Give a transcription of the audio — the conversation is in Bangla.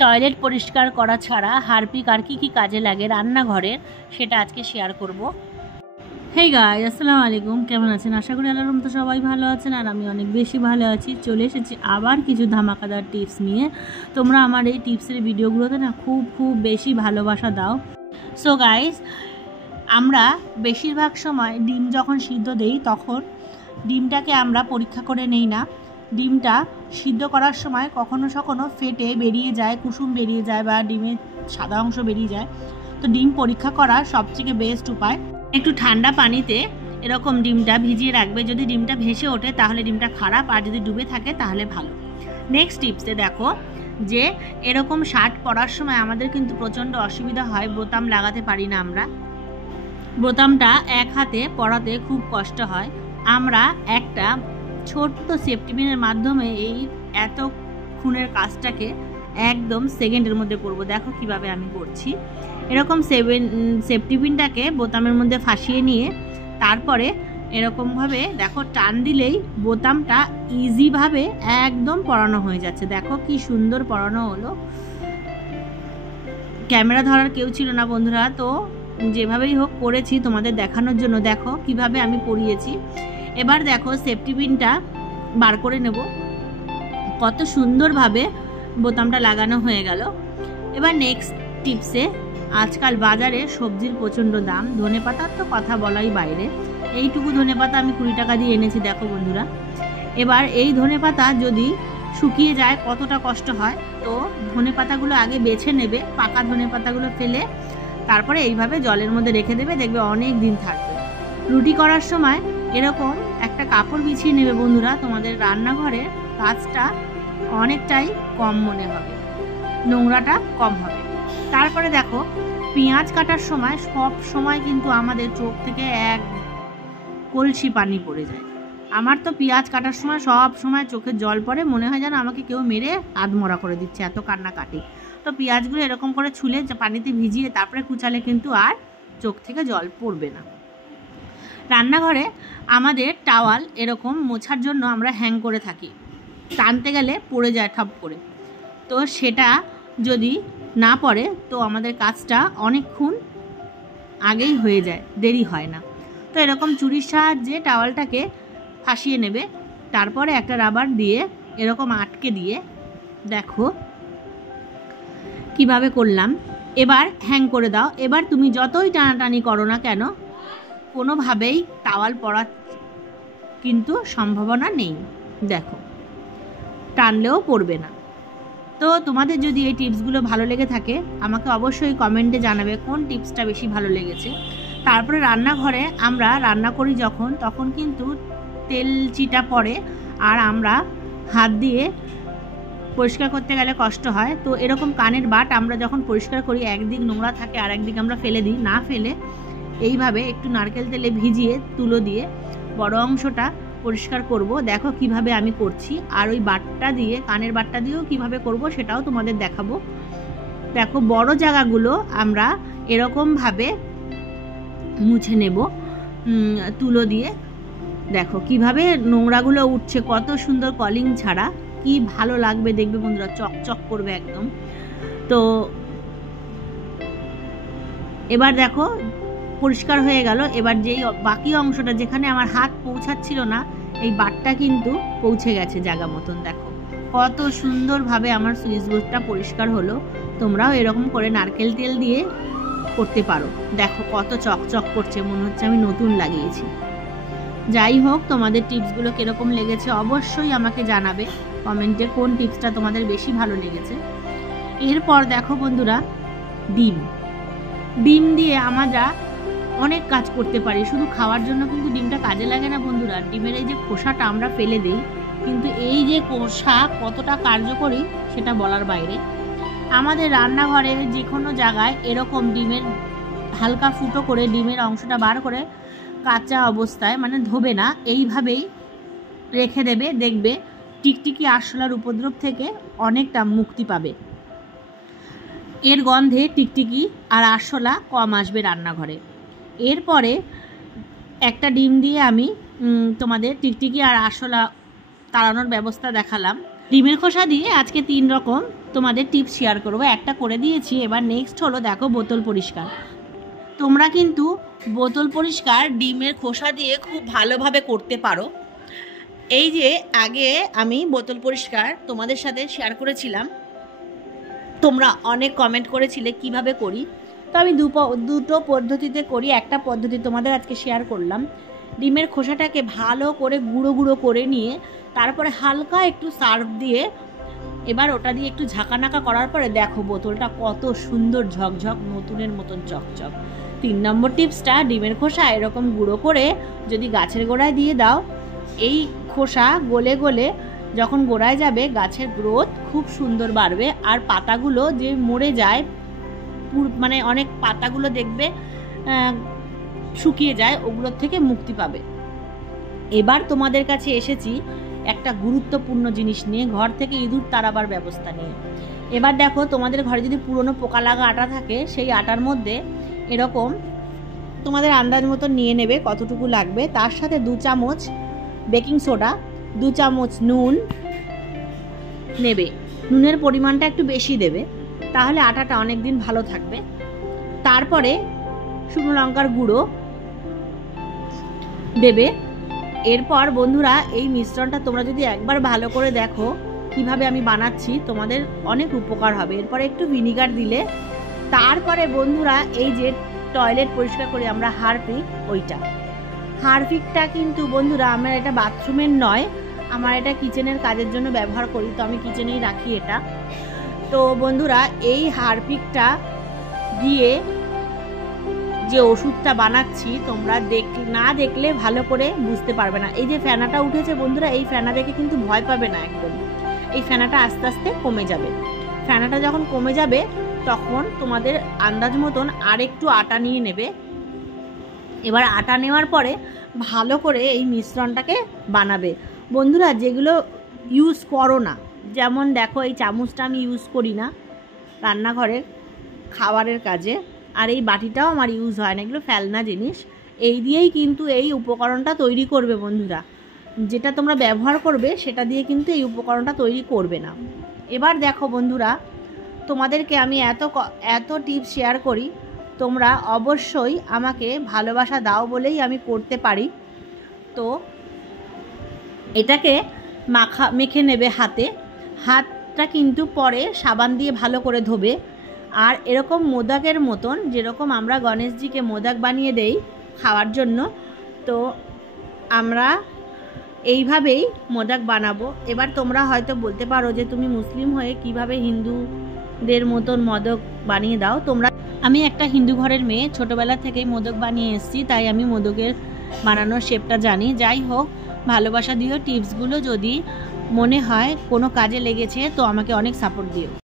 টয়লেট পরিষ্কার করা ছাড়া হারপিক আর কি কাজে লাগে রান্নাঘরের, সেটা আজকে শেয়ার করব। হেই গাইস, আসসালামু আলাইকুম। কেমন আছেন? আশা করি আল্লাহর রহমতে সবাই ভালো আছেন, আর আমি অনেক বেশি ভালো আছি। চলে এসেছি আবার কিছু ধামাকাদার টিপস নিয়ে। তোমরা আমার এই টিপসের ভিডিওগুলোতে না খুব বেশি ভালোবাসা দাও। সো গাইস, আমরা বেশিরভাগ সময় ডিম যখন সিদ্ধ দেই তখন ডিমটাকে আমরা পরীক্ষা করে নেই না। ডিমটা সিদ্ধ করার সময় কখনো ফেটে বেরিয়ে যায়, কুসুম বেরিয়ে যায় বা ডিমের সাদা অংশ বেরিয়ে যায়। তো ডিম পরীক্ষা করার সবথেকে বেস্ট উপায়, একটু ঠান্ডা পানিতে এরকম ডিমটা ভিজিয়ে রাখবে। যদি ডিমটা ভেসে ওঠে তাহলে ডিমটা খারাপ, আর যদি ডুবে থাকে তাহলে ভালো। নেক্সট টিপসে দেখো যে এরকম শার্ট পরার সময় আমাদের কিন্তু প্রচণ্ড অসুবিধা হয়, বোতাম লাগাতে পারি না আমরা। বোতামটা এক হাতে পরাতে খুব কষ্ট হয়। আমরা একটা ছোট্ট সেফটি পিনের মাধ্যমে এই এত খুনের কাজটাকে একদম সেকেন্ডের মধ্যে করব। দেখো কিভাবে আমি করছি। এরকম সেফটি পিনটাকে বোতামের মধ্যে ফাঁসিয়ে নিয়ে তারপরে এরকমভাবে দেখো টান দিলেই বোতামটা ইজিভাবে একদম পরানো হয়ে যাচ্ছে। দেখো কি সুন্দর পরানো হলো। ক্যামেরা ধরার কেউ ছিল না বন্ধুরা, তো যেভাবেই হোক করেছি তোমাদের দেখানোর জন্য। দেখো কিভাবে আমি পরিয়েছি। এবার দেখো সেফটি পিনটা বার করে নেব। কত সুন্দরভাবে বোতামটা লাগানো হয়ে গেল। এবার নেক্সট টিপসে, আজকাল বাজারে সবজির প্রচণ্ড দাম, ধনেপাতার তো কথা বলাই বাইরে। এইটুকু ধনেপাতা আমি 20 টাকা দিয়ে এনেছি। দেখো বন্ধুরা, এবার এই ধনেপাতা যদি শুকিয়ে যায় কতটা কষ্ট হয়। তো ধনেপাতাগুলো আগে বেছে নেবে, পাকা ধনেপাতাগুলো ফেলে তারপরে এইভাবে জলের মধ্যে রেখে দেবে, দেখবে অনেক দিন থাকবে। রুটি করার সময় এরকম একটা কাপড় বিছিয়ে নেবে বন্ধুরা, তোমাদের রান্নাঘরের কাজটা অনেকটাই কম মনে হবে, নোংরাটা কম হবে। তারপরে দেখো পেঁয়াজ কাটার সময় সব সময় কিন্তু আমাদের চোখ থেকে এক কলসি পানি পড়ে যায়। আমার তো পেঁয়াজ কাটার সময় সব সময় চোখে জল পড়ে, মনে হয় যেন আমাকে কেউ মেরে আধমরা করে দিচ্ছে, এত কান্না কাটি। তো পেঁয়াজগুলো এরকম করে ছুলে পানিতে ভিজিয়ে তারপরে কুচালে কিন্তু আর চোখ থেকে জল পড়বে না। রান্নাঘরে আমাদের টাওয়াল এরকম মোছার জন্য আমরা হ্যাং করে থাকি, টানতে গেলে পড়ে যায় ঠপ করে। তো সেটা যদি না পড়ে তো আমাদের কাজটা অনেকক্ষণ আগেই হয়ে যায়, দেরি হয় না। তো এরকম চুরির সাহায্যে টাওয়ালটাকে ফাঁসিয়ে নেবে, তারপরে একটা রাবার দিয়ে এরকম আটকে দিয়ে দেখো কিভাবে করলাম। এবার হ্যাং করে দাও। এবার তুমি যতই টানাটানি করো না কেন কোনোভাবেই টাওয়াল পড়ার কিন্তু সম্ভাবনা নেই। দেখো টানলেও পড়বে না। তো তোমাদের যদি এই টিপসগুলো ভালো লেগে থাকে আমাকে অবশ্যই কমেন্টে জানাবে কোন টিপসটা বেশি ভালো লেগেছে। তারপরে রান্নাঘরে আমরা রান্না করি যখন, তখন কিন্তু তেল চিটা পড়ে আর আমরা হাত দিয়ে পরিষ্কার করতে গেলে কষ্ট হয়। তো এরকম কানের বাট আমরা যখন পরিষ্কার করি একদিক নোংরা থাকে আর একদিক আমরা ফেলে দিই, না ফেলে এইভাবে একটু নারকেল তেলে ভিজিয়ে তুলো দিয়ে বড় অংশটা পরিষ্কার করব। দেখো কিভাবে আমি করছি, আর ওই বাটটা দিয়ে কানের বাটটা দিয়েও কিভাবে করব সেটাও তোমাদের দেখাবো। দেখো বড় জায়গাগুলো আমরা এরকমভাবে মুছে নেব তুলো দিয়ে। দেখো কিভাবে নোংরাগুলো উঠছে, কত সুন্দর কলিং ছাড়া, কি ভালো লাগবে দেখবে বন্ধুরা, চকচক করবে একদম। তো এবার দেখো পরিষ্কার হয়ে গেল। এবার যেই বাকি অংশটা যেখানে আমার হাত পৌঁছাচ্ছিল না, এই বাটটা কিন্তু পৌঁছে গেছে জায়গা মতন। দেখো কত সুন্দরভাবে আমার সুইচ বোর্ডটা পরিষ্কার হলো। তোমরাও এরকম করে নারকেল তেল দিয়ে করতে পারো। দেখো কত চকচক করছে, মনে হচ্ছে আমি নতুন লাগিয়েছি। যাই হোক, তোমাদের টিপসগুলো কীরকম লেগেছে অবশ্যই আমাকে জানাবে কমেন্টে কোন টিপসটা তোমাদের বেশি ভালো লেগেছে। এরপর দেখো বন্ধুরা, ডিম দিয়ে আমরা অনেক কাজ করতে পারি, শুধু খাওয়ার জন্য কিন্তু ডিমটা কাজে লাগে না বন্ধুরা। ডিমের এই যে খোসাটা আমরা ফেলে দিই, কিন্তু এই যে খোসা কতটা কার্যকরী সেটা বলার বাইরে। আমাদের রান্নাঘরে যে কোনো জায়গায় এরকম ডিমের হালকা ফুটো করে ডিমের অংশটা বার করে কাঁচা অবস্থায়, মানে ধোবে না, এইভাবেই রেখে দেবে, দেখবে টিকটিকি আরশোলার উপদ্রব থেকে অনেকটা মুক্তি পাবে। এর গন্ধে টিকটিকি আর আরশোলা কম আসবে রান্নাঘরে। এরপরে একটা ডিম দিয়ে আমি তোমাদের টিকটিকি আর আরশোলা তাড়ানোর ব্যবস্থা দেখালাম। ডিমের খোসা দিয়ে আজকে 3 রকম তোমাদের টিপস শেয়ার করবো। একটা করে দিয়েছি, এবার নেক্সট হলো দেখো বোতল পরিষ্কার। তোমরা কিন্তু বোতল পরিষ্কার ডিমের খোসা দিয়ে খুব ভালোভাবে করতে পারো। এই যে আগে আমি বোতল পরিষ্কার তোমাদের সাথে শেয়ার করেছিলাম, তোমরা অনেক কমেন্ট করেছিলে কিভাবে করি, তো আমি দুটো পদ্ধতিতে করি। একটা পদ্ধতি তোমাদের আজকে শেয়ার করলাম। ডিমের খোসাটাকে ভালো করে গুঁড়ো গুঁড়ো করে নিয়ে তারপরে হালকা একটু সার্ফ দিয়ে এবার ওটা দিয়ে একটু ঝাঁকানাকা করার পরে দেখো বোতলটা কত সুন্দর ঝকঝক নতুনের মতন চকচক। 3 নম্বর টিপসটা, ডিমের খোসা এরকম গুঁড়ো করে যদি গাছের গোড়ায় দিয়ে দাও, এই খোসা গলে গলে যখন গোড়ায় যাবে গাছের গ্রোথ খুব সুন্দর বাড়বে। আর পাতাগুলো যে মরে যায়, মানে অনেক পাতাগুলো দেখবে শুকিয়ে যায়, ওগুলোর থেকে মুক্তি পাবে। এবার তোমাদের কাছে এসেছি একটা গুরুত্বপূর্ণ জিনিস নিয়ে, ঘর থেকে ইঁদুর তাড়াবার ব্যবস্থা নিয়ে। এবার দেখো তোমাদের ঘরে যদি পুরনো পোকা লাগা আটা থাকে, সেই আটার মধ্যে এরকম তোমাদের আন্দাজ মতো নিয়ে নেবে কতটুকু লাগবে। তার সাথে 2 চামচ বেকিং সোডা, 2 চামচ নুন নেবে। নুনের পরিমাণটা একটু বেশি দেবে, তাহলে আটাটা অনেক দিন ভালো থাকবে। তারপরে শুকনো লঙ্কার গুঁড়ো দেবে। এরপর বন্ধুরা এই মিশ্রণটা তোমরা যদি একবার ভালো করে দেখো কিভাবে আমি বানাচ্ছি, তোমাদের অনেক উপকার হবে। এরপরে একটু ভিনিগার দিলে, তারপরে বন্ধুরা এই যে টয়লেট পরিষ্কার করি আমরা হারপিক, ওইটা হারপিকটা কিন্তু বন্ধুরা আমার এটা বাথরুমের নয়, আমার এটা কিচেনের কাজের জন্য ব্যবহার করি, তো আমি কিচেনেই রাখি এটা। তো বন্ধুরা এই হারপিকটা দিয়ে যে ওষুধটা বানাচ্ছি তোমরা না দেখলে ভালো করে বুঝতে পারবে না। এই যে ফেনাটা উঠেছে বন্ধুরা, এই ফেনা দেখে কিন্তু ভয় পাবে না একদম। এই ফেনাটা আস্তে আস্তে কমে যাবে। ফেনাটা যখন কমে যাবে তখন তোমাদের আন্দাজ মতন আর একটু আটা নিয়ে নেবে। এবার আটা নেওয়ার পরে ভালো করে এই মিশ্রণটাকে বানাবে। বন্ধুরা যেগুলো ইউজ করো না, যেমন দেখো এই চামচটা আমি ইউজ করি না রান্নাঘরের খাবারের কাজে, আর এই বাটিটাও আমার ইউজ হয় না, এগুলো ফেলনা জিনিস। এই দিয়েই কিন্তু এই উপকরণটা তৈরি করবে বন্ধুরা। যেটা তোমরা ব্যবহার করবে সেটা দিয়ে কিন্তু এই উপকরণটা তৈরি করবে না। এবার দেখো বন্ধুরা, তোমাদেরকে আমি এত টিপস শেয়ার করি, তোমরা অবশ্যই আমাকে ভালোবাসা দাও বলেই আমি করতে পারি। তো এটাকে মেখে নেবে হাতটা কিন্তু পরে সাবান দিয়ে ভালো করে ধোবে। আর এরকম মোদকের মতন, যেরকম আমরা গণেশজিকে মোদক বানিয়ে দেই খাওয়ার জন্য, তো আমরা এইভাবেই মোদক বানাবো। এবার তোমরা হয়তো বলতে পারো যে তুমি মুসলিম হয়ে কিভাবে হিন্দুদের মতন মোদক বানিয়ে দাও। আমি একটা হিন্দু ঘরের মেয়ে, ছোটোবেলা থেকেই মোদক বানিয়ে এসেছি, তাই আমি মোদকের বানানোর শেপটা জানি। যাই হোক, ভালোবাসা দিও। টিপসগুলো যদি মনে হয় কোনো কাজে লেগেছে তো আমাকে অনেক সাপোর্ট দিও।